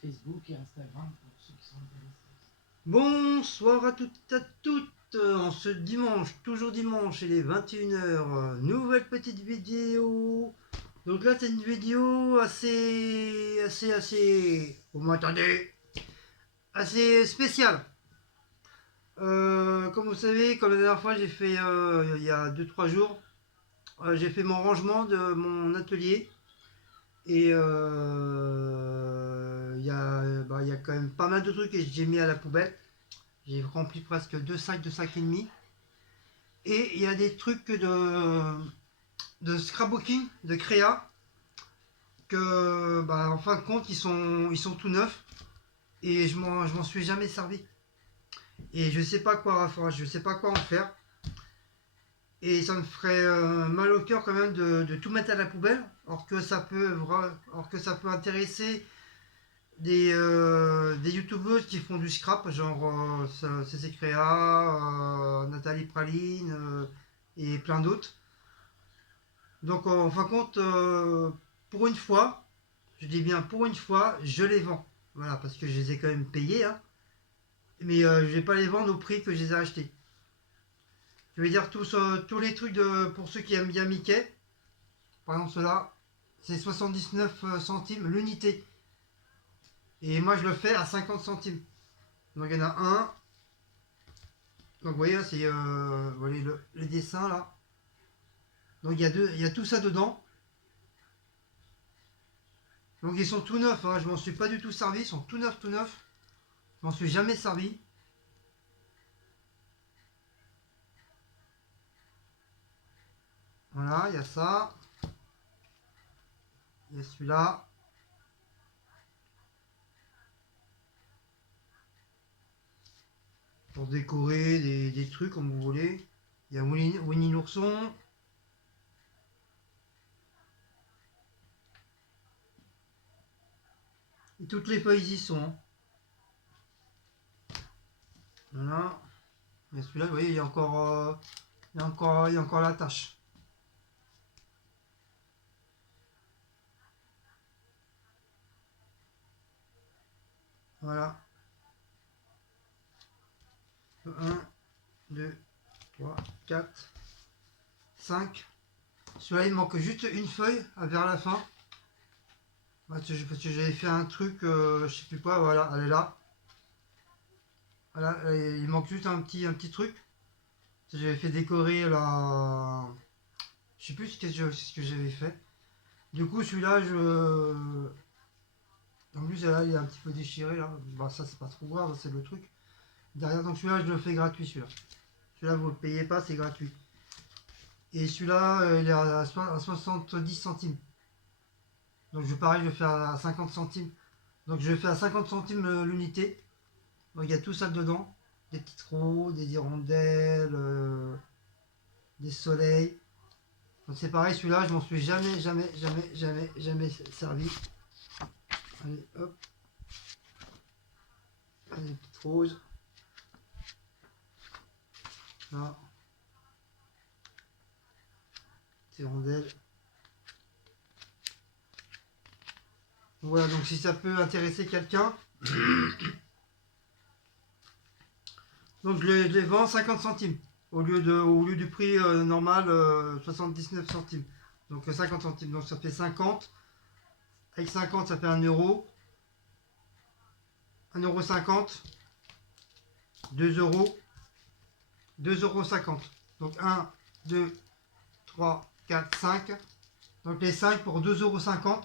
Facebook et Instagram pour ceux qui sont intéressés. Bonsoir à toutes et à toutes. En ce dimanche, toujours dimanche, il est 21h. Nouvelle petite vidéo. Donc là, c'est une vidéo assez. Vous m'entendez? Assez spéciale. Comme vous savez, comme la dernière fois, j'ai fait il y a 2-3 jours, j'ai fait mon rangement de mon atelier. Et il y a quand même pas mal de trucs que j'ai mis à la poubelle. J'ai rempli presque 2 sacs et demi. Et il y a des trucs de scrapbooking, de créa, que en fin de compte ils sont tout neufs. Et je m'en suis jamais servi. Et je sais pas quoi faire, je sais pas quoi en faire. Et ça me ferait mal au cœur quand même de tout mettre à la poubelle. Alors que ça peut intéresser des youtubeuses qui font du scrap, genre CC Créa, Nathalie Praline et plein d'autres. Donc en fin de compte, pour une fois, je dis bien pour une fois, je les vends. Voilà, parce que je les ai quand même payés, hein. Mais je vais pas les vendre au prix que je les ai achetés. Je vais dire tous les trucs pour ceux qui aiment bien Mickey. Par exemple, cela, c'est 79 centimes l'unité. Et moi, je le fais à 50 centimes. Donc il y en a un. Donc vous voyez, là, c'est vous voyez le dessin là. Donc il y a tout ça dedans. Donc ils sont tout neufs, hein. Je m'en suis pas du tout servi. Ils sont tout neufs, tout neufs. Je m'en suis jamais servi. Voilà, il y a ça. Il y a celui-là. Pour décorer des trucs comme vous voulez. Il y a Winnie l'ourson. Et toutes les feuilles y sont, hein. Voilà. Et celui-là, vous voyez, il y a encore la tâche. Voilà. 1, 2, 3, 4, 5. Celui-là, il manque juste une feuille vers la fin. Parce que j'avais fait un truc, je sais plus quoi, voilà, elle est là. Voilà, il manque juste un petit truc. J'avais fait décorer la. Je sais plus ce que j'avais fait. Du coup, celui-là, en plus, là, il est un petit peu déchiré, là. Bah, ça, c'est pas trop grave, c'est le truc. Derrière, donc celui-là, je le fais gratuit, celui-là. Celui-là, vous ne le payez pas, c'est gratuit. Et celui-là, il est à 70 centimes. Donc, pareil, je le fais à 50 centimes. Donc, je le fais à 50 centimes l'unité. Donc, il y a tout ça dedans. Des petites roues, des hirondelles, des soleils. Donc, c'est pareil, celui-là, je m'en suis jamais servi. Allez, hop. Allez, des petites roses. Là. Des hirondelles. Voilà, donc si ça peut intéresser quelqu'un, donc je les vends 50 centimes au lieu du prix normal 79 centimes. Donc 50 centimes, donc ça fait 50. Avec 50, ça fait 1 euro. 1,50 €, 2 euros, 2,50 €. Donc 1, 2, 3, 4, 5. Donc les 5 pour 2,50 €.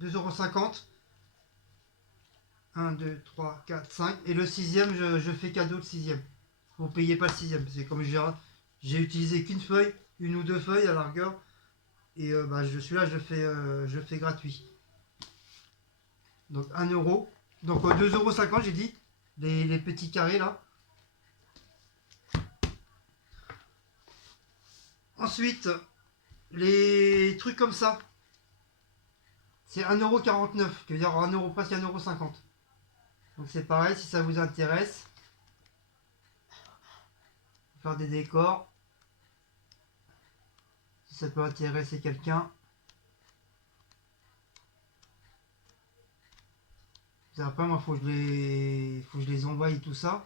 2,50 €. 1, 2, 3, 4, 5. Et le sixième, je fais cadeau le sixième. Vous ne payez pas le sixième. C'est comme j'ai utilisé qu'une feuille, une ou deux feuilles à la rigueur. Et celui-là, je le fais gratuit. Donc 1 euro. Donc 2,50 € j'ai dit. Les petits carrés là. Ensuite, les trucs comme ça. C'est 1,49 €. Qui veut dire 1 euro, presque 1,50 €. Donc c'est pareil, si ça vous intéresse. Faire des décors. Si ça peut intéresser quelqu'un. Après, moi, faut que je les envoie et tout ça.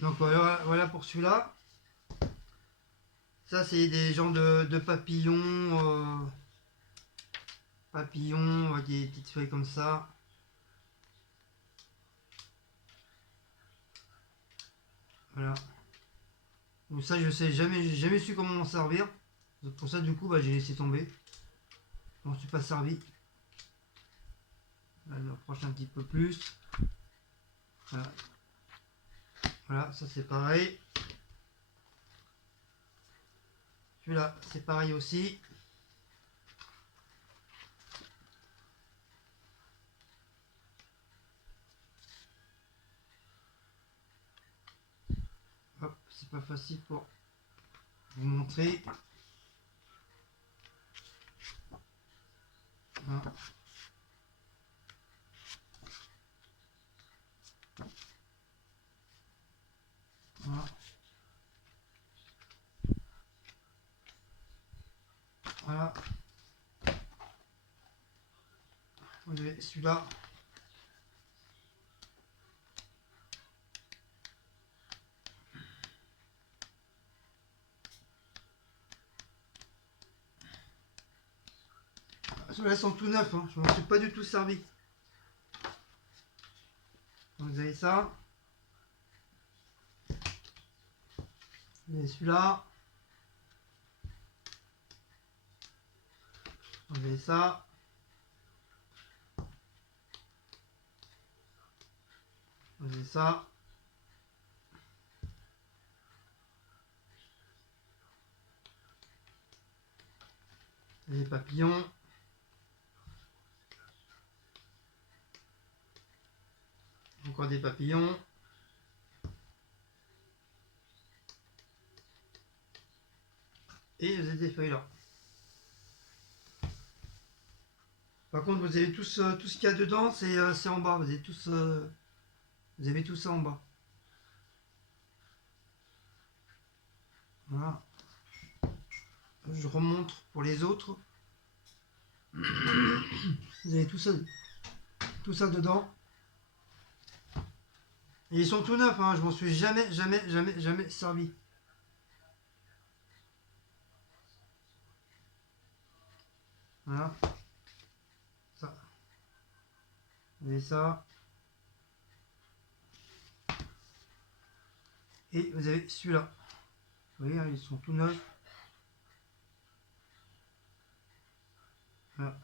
Donc voilà pour celui-là. Ça, c'est des genres de papillons. Papillons avec des petites feuilles comme ça. Voilà. Donc ça, je sais jamais, j'ai jamais su comment m'en servir. Donc pour ça, du coup, bah, j'ai laissé tomber. Je m'en suis pas servi. Là, je me rapproche un petit peu plus. Voilà, voilà, ça c'est pareil. Celui-là, c'est pareil aussi. Hop, c'est pas facile pour vous montrer. Voilà. Voilà. Voilà. Vous avez celui-là. Ceux-là sont tout neufs, hein. Je m'en suis pas du tout servi. Donc, vous avez ça. Vous avez celui-là. Vous avez ça. Vous avez ça. Les papillons. Encore des papillons. Et vous avez des feuilles là. Par contre, vous avez tout ce qu'il y a dedans, c'est en bas. Vous avez vous avez tout ça en bas. Voilà. Je remonte pour les autres. Vous avez tout ça dedans. Et ils sont tout neufs, hein. Je m'en suis jamais servi. Voilà. Ça. Vous avez ça. Et vous avez celui-là. Vous voyez, hein, ils sont tout neufs. Voilà.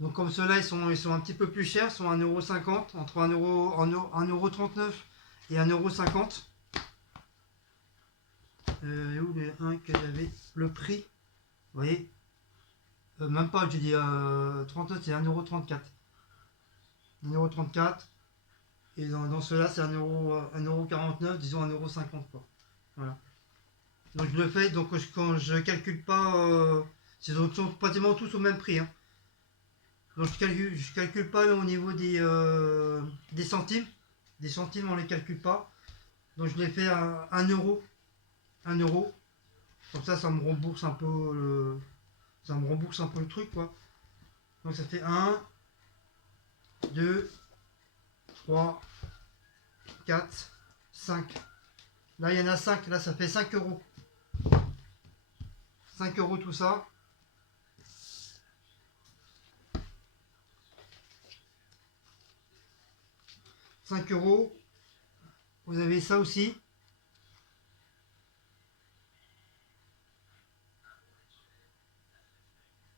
Donc comme ceux-là, ils sont un petit peu plus chers, ils sont 1,50 €, entre 1,39 € et 1,50 €. Et où les 1 que j'avais le prix, vous voyez, même pas, j'ai dit 39, c'est 1,34 €. 1,34 €. Et dans ceux-là, c'est 1,49 €, disons 1,50 € quoi. Voilà. Donc je le fais, donc quand je calcule pas, ils sont pratiquement tous au même prix, hein. Donc je calcule pas au niveau des centimes. Des centimes, on les calcule pas. Donc je les fais à 1 euro. 1 euro. Comme ça me rembourse un peu le truc, quoi. Donc ça fait 1, 2, 3, 4, 5. Là, il y en a 5. Là, ça fait 5 euros. 5 euros tout ça. « 5 euros. Vous avez ça aussi.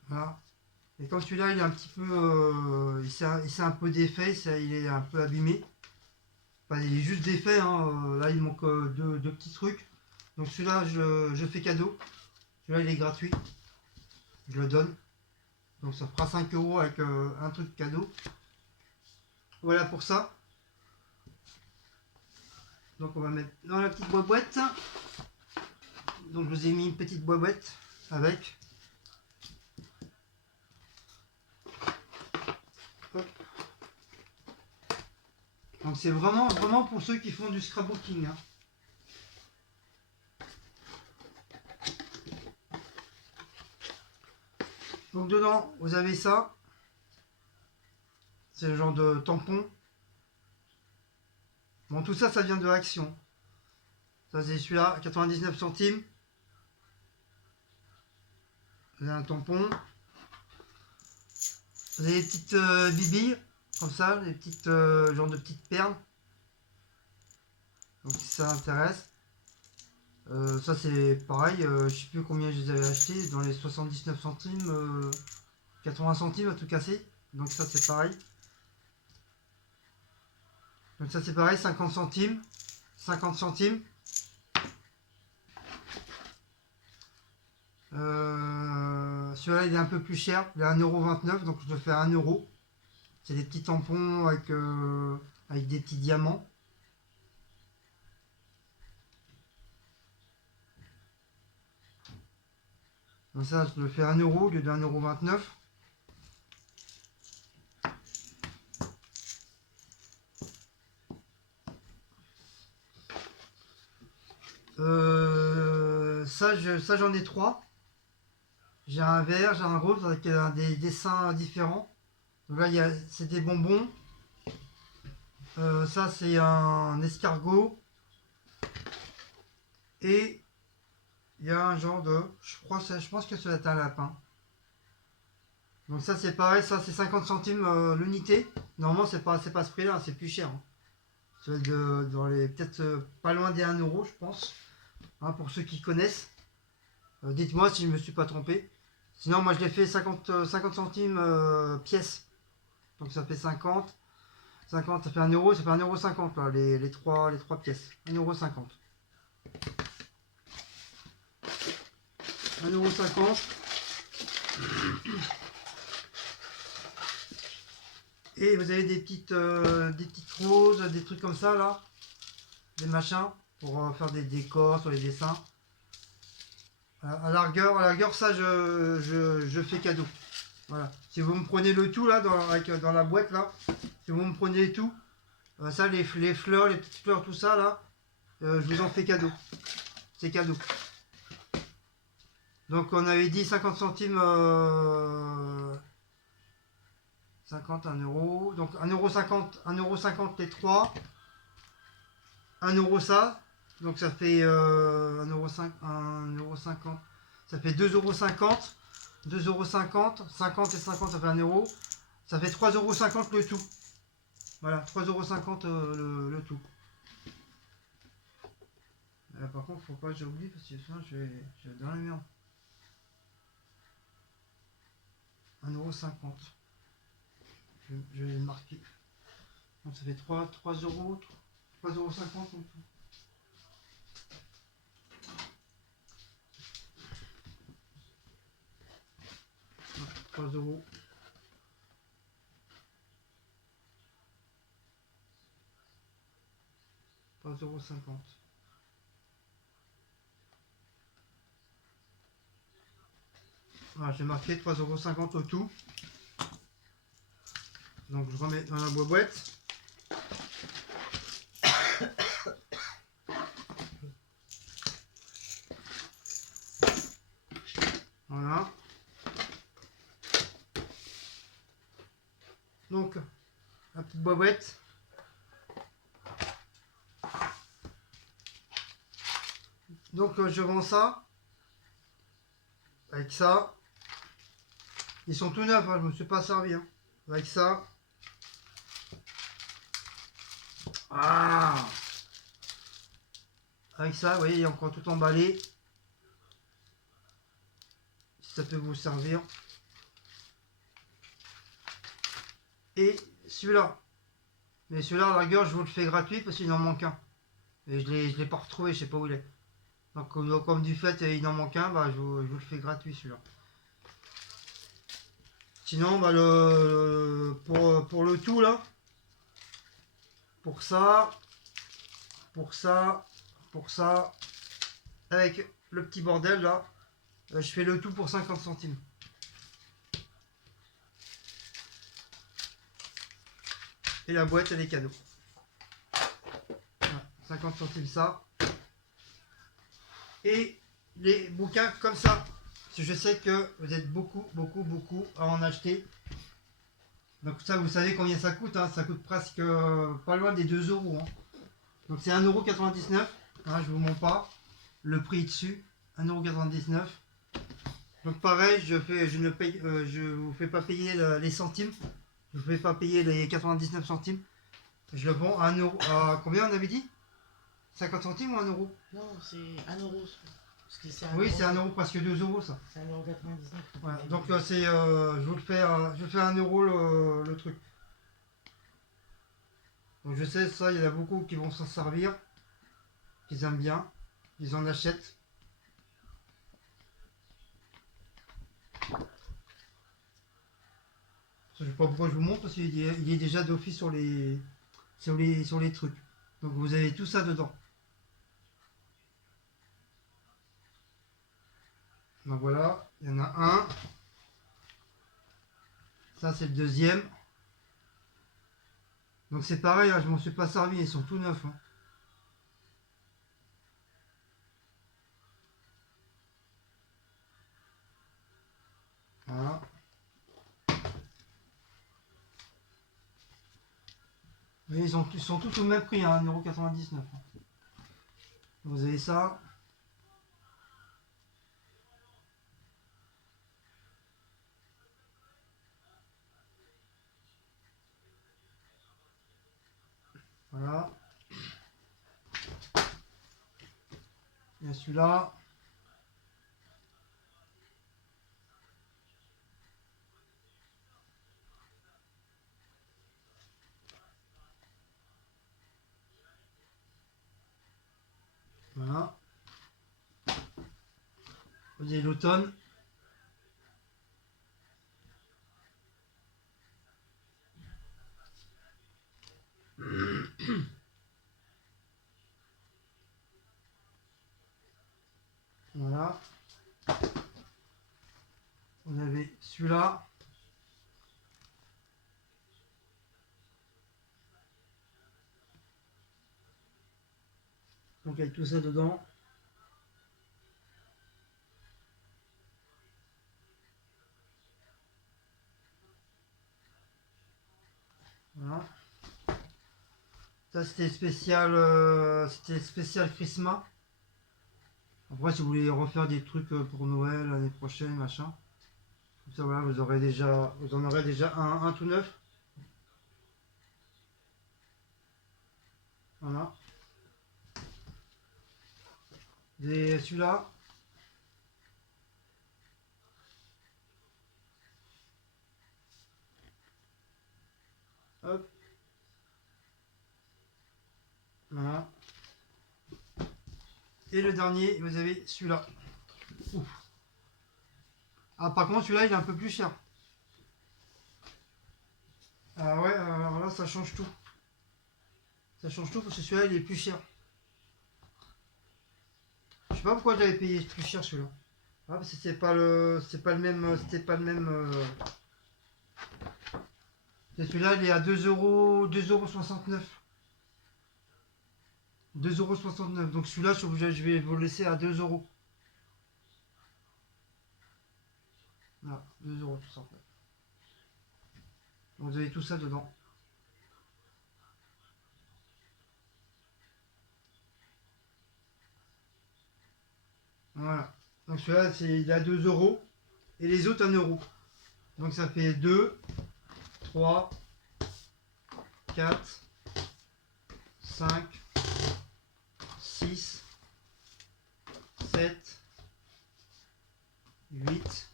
Voilà. Et comme celui-là, il est un petit peu, il s'est un peu défait, il est un peu abîmé. Enfin, il est juste défait, hein. Là, il manque deux petits trucs. Donc celui-là, je fais cadeau. Celui-là, il est gratuit. Je le donne. Donc ça fera 5 euros avec un truc cadeau. Voilà pour ça. Donc on va mettre dans la petite boîte. Donc je vous ai mis une petite boîte avec. Hop. Donc c'est vraiment pour ceux qui font du scrapbooking, hein. Donc dedans, vous avez ça. C'est le genre de tampon. Bon, tout ça, ça vient de Action. Ça, c'est celui-là, 99 centimes. Vous avez un tampon. Vous avez des petites bibilles, comme ça, des petites genre de petites perles. Donc si ça intéresse. Ça c'est pareil, je sais plus combien je les avais achetés, dans les 79 centimes, 80 centimes à tout casser. Donc ça c'est pareil. Donc ça c'est pareil, 50 centimes, 50 centimes. Celui-là il est un peu plus cher, il est à 1,29 €, donc je le fais à 1 €. C'est des petits tampons avec des petits diamants. Donc ça je le fais à 1 € au lieu de 1,29 €. Ça j'en ai 3. J'ai un vert, j'ai un rose avec des dessins différents. Donc là, c'est des bonbons. Ça, c'est un escargot. Et il y a un genre de... Je pense que ça va être un lapin. Donc ça, c'est pareil. Ça, c'est 50 centimes l'unité. Normalement, c'est pas ce prix-là. Hein, c'est plus cher. Hein. Ça va être dans les... Peut-être pas loin des 1 €, je pense. Hein, pour ceux qui connaissent. Dites-moi si je me suis pas trompé. Sinon, moi, je l'ai fait 50 centimes pièce. Donc ça fait 50, ça fait 1 €, ça fait 1,50 € là, les trois pièces. 1,50 €. 1,50 €. Et vous avez des petites roses, des trucs comme ça là. Des machins pour faire des décors sur les dessins. À largueur, ça je fais cadeau. Voilà. Si vous me prenez le tout là dans la boîte là, si vous me prenez tout, ça les fleurs, les petites fleurs, tout ça là, je vous en fais cadeau. C'est cadeau. Donc on avait dit 50 centimes, 50, 1 €. Donc 1,50 €, les 3. 1 € ça. Donc ça fait 1,50 €. Ça fait 2,50 €. 2,50 €. 50 et 50, ça fait 1 €. Ça fait 3,50 € le tout. Voilà, 3,50 € le tout. Là, par contre, faut pas que j'oublie parce que sinon je vais dans la merde. 1,50 €. Je vais le marquer. Donc ça fait 3 €, 3,50 € en tout. Ouais, 3 €. 3,50 €. Voilà, j'ai marqué 3,50 € au tout. Donc je remets dans la boîte. Voilà. Donc la petite boîte. Donc je vends ça. Avec ça. Ils sont tout neufs, hein, je me suis pas servi. Hein. Avec ça. Ah, avec ça, vous voyez, il est encore tout emballé. Si ça peut vous servir. Et celui-là. Mais celui-là, à la rigueur, je vous le fais gratuit parce qu'il en manque un. Et je l'ai pas retrouvé, je sais pas où il est. Donc comme du fait, il en manque un, bah, je vous le fais gratuit celui-là. Sinon, bah, pour le tout là, pour ça, avec le petit bordel là, je fais le tout pour 50 centimes. Et la boîte, elle est cadeau. Voilà, 50 centimes ça. Et les bouquins comme ça, Parce que je sais que vous êtes beaucoup à en acheter. Donc ça, vous savez combien ça coûte, hein. Ça coûte presque pas loin des 2 euros. Hein. Donc c'est 1,99 €, hein, je vous mens pas. Le prix est dessus, 1,99 €. Donc pareil, je vous fais pas payer les centimes. Je vous fais pas payer les 99 centimes. Je le vends à 1 euro. À combien on avait dit? 50 centimes ou 1 euro? Non, c'est 1 euro. Parce que c'est Oui, c'est 1 euro, presque 2 euros ça. C'est 1,99 €. Voilà. Donc je vous le fais, je fais 1 euro le truc. Donc je sais, ça, il y en a beaucoup qui vont s'en servir, qu'ils aiment bien, ils en achètent. Je sais pas pourquoi je vous montre, parce qu'il est déjà d'office sur les trucs. Donc vous avez tout ça dedans. Donc voilà, il y en a un. Ça c'est le deuxième. Donc c'est pareil, hein, je m'en suis pas servi, ils sont tout neufs. Hein. Voilà. Mais ils sont tous au même prix, hein, 1,99 €. Vous avez ça. Voilà. Il y a celui-là. Voilà. Vous avez l'automne. Voilà. Vous avez celui-là. Donc avec tout ça dedans. Voilà. Ça c'était spécial Christmas. Après si vous voulez refaire des trucs pour Noël l'année prochaine, machin. Comme ça voilà, vous en aurez déjà un tout neuf. Voilà. Et celui-là. Hop. Voilà. Et le dernier, vous avez celui-là. Ouf. Ah par contre celui-là il est un peu plus cher. Ah ouais, alors là ça change tout. Ça change tout parce que celui-là il est plus cher. Je sais pas pourquoi j'avais payé plus cher celui-là. Ah parce que c'est pas le même. C'était pas le même. Celui-là il est à 2,69 €. 2,69 €. Donc celui-là je vais vous le laisser à 2 euros. Voilà, 2,69 €. Donc vous avez tout ça dedans. Voilà. Donc celui-là il est à 2 euros. Et les autres 1 euro. Donc ça fait 2, 3, 4, 5, 6, 7, 8,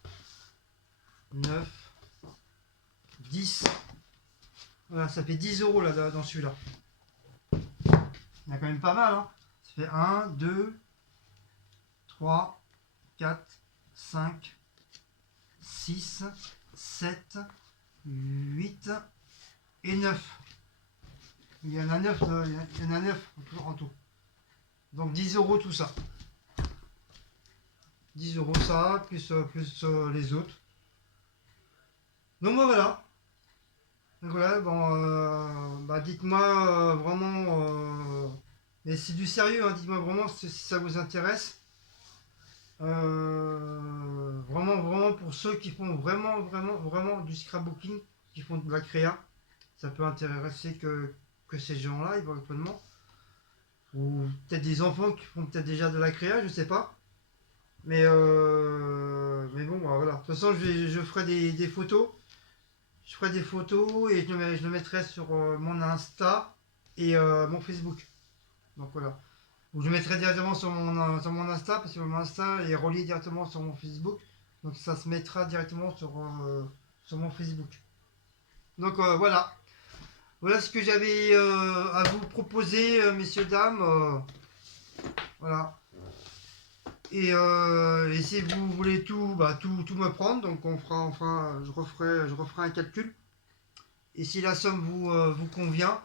9, 10. Voilà, ça fait 10 euros là dans celui-là. Il y a quand même pas mal. Hein. Ça fait 1, 2, 3, 4, 5, 6, 7, 8 et 9. Il y en a 9, il y en a 9 en tout. Donc 10 euros tout ça. 10 euros ça, plus les autres. Donc voilà. Donc voilà, bon, dites-moi vraiment, et c'est du sérieux, hein, dites-moi vraiment si ça vous intéresse. Vraiment. pour ceux qui font vraiment du scrapbooking, qui font de la créa. Ça peut intéresser que ces gens-là, éventuellement. Ou peut-être des enfants qui font peut-être déjà de la créa, je sais pas. Mais bon, bah, voilà. De toute façon, je ferai des photos. Je ferai des photos et je le mettrai sur mon Insta et mon Facebook. Donc voilà. Ou je le mettrai directement sur mon Insta parce que mon Insta est relié directement sur mon Facebook. Donc ça se mettra directement sur mon Facebook. Donc voilà. Voilà ce que j'avais à vous proposer, messieurs, dames. Voilà. Et si vous voulez tout me prendre, donc je referai un calcul. Et si la somme vous convient,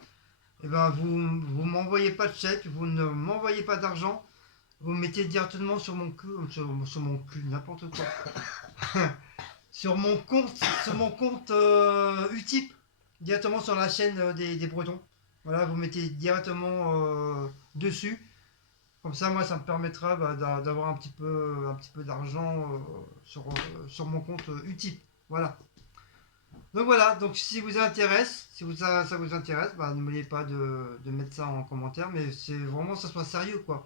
eh ben vous m'envoyez pas de chèque, vous ne m'envoyez pas d'argent, vous me mettez directement sur mon cul, n'importe quoi. Sur mon compte Utip, directement sur la chaîne des Bretons. Voilà, vous mettez directement dessus. Comme ça, moi, ça me permettra d'avoir un petit peu d'argent sur mon compte Utip. Voilà. Donc voilà, donc si vous intéresse, ça vous intéresse, bah, n'oubliez pas de mettre ça en commentaire, mais c'est vraiment ça soit sérieux quoi.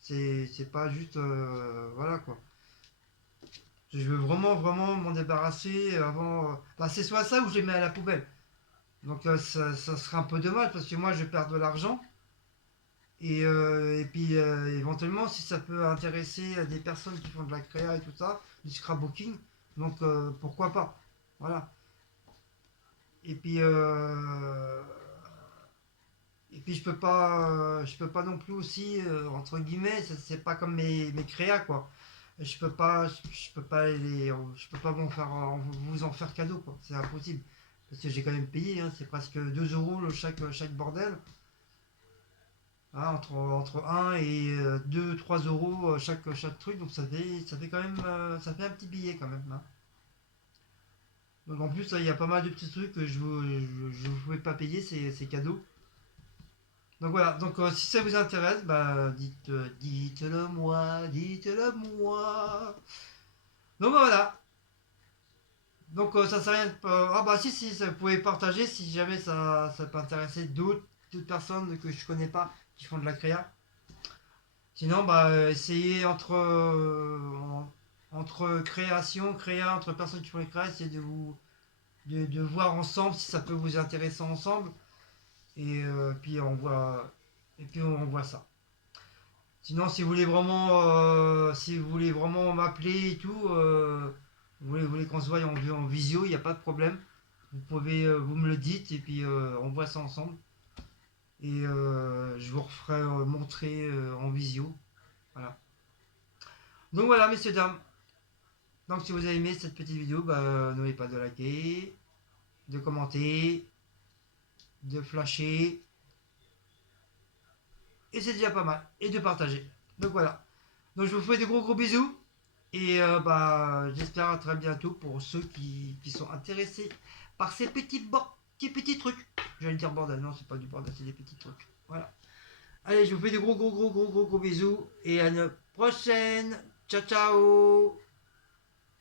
C'est pas juste voilà quoi. Je veux vraiment m'en débarrasser avant. Bah, c'est soit ça ou je les mets à la poubelle. Donc ça serait un peu dommage parce que moi je perds de l'argent. Et puis éventuellement si ça peut intéresser des personnes qui font de la créa et tout ça, du scrapbooking, donc pourquoi pas. Voilà. Et puis, euh, et puis je peux pas non plus aussi, entre guillemets, c'est pas comme mes créas quoi. Je peux pas vous en faire cadeau quoi. C'est impossible. Parce que j'ai quand même payé, hein, c'est presque 2 euros chaque bordel. Hein, entre 1 et 2-3 euros chaque truc, donc ça fait quand même, ça fait un petit billet quand même. Hein. Donc en plus, il y a pas mal de petits trucs que je ne pouvais pas payer, c'est cadeau. Donc voilà, donc si ça vous intéresse, bah dites-le moi, dites-le moi. Donc voilà, donc ça sert à rien ah bah si, ça vous pouvez partager si jamais ça peut intéresser d'autres personnes que je connais pas qui font de la créa. Sinon, bah essayez entre créa, entre personnes qui font les créas, essayez de voir ensemble si ça peut vous intéresser ensemble. Puis on voit ça. Sinon, si vous voulez vraiment m'appeler et tout, vous voulez qu'on se voie en visio, il n'y a pas de problème. Vous me le dites et puis on voit ça ensemble. Et je vous referai montrer en visio. Voilà. Donc voilà, messieurs, dames. Donc si vous avez aimé cette petite vidéo, bah, n'oubliez pas de liker, de commenter, de flasher. Et c'est déjà pas mal. Et de partager. Donc voilà. Donc je vous fais de gros bisous. Et bah j'espère à très bientôt pour ceux qui sont intéressés par ces petits trucs. J'allais dire bordel, non c'est pas du bordel, c'est des petits trucs. Voilà. Allez, je vous fais de gros bisous. Et à une prochaine. Ciao ciao.